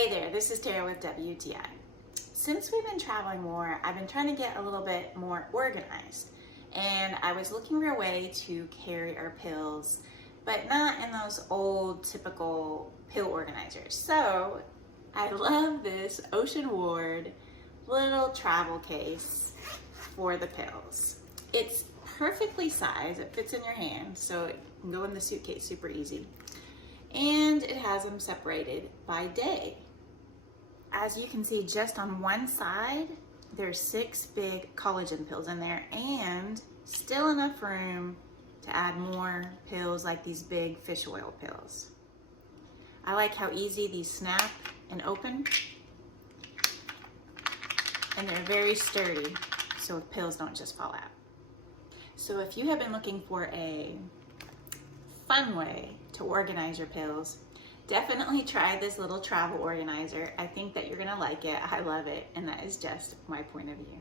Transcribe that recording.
Hey there, this is Tara with WTI. Since we've been traveling more, I've been trying to get a little bit more organized. And I was looking for a way to carry our pills, but not in those old typical pill organizers. So I love this Oceanward little travel case for the pills. It's perfectly sized, it fits in your hand, so it can go in the suitcase super easy. And it has them separated by day. As you can see, just on one side, there's 6 big collagen pills in there and still enough room to add more pills like these big fish oil pills. I like how easy these snap and open, and they're very sturdy so pills don't just fall out. So if you have been looking for a fun way to organize your pills, definitely try this little travel organizer. I think that you're gonna like it. I love it, and that is just my point of view.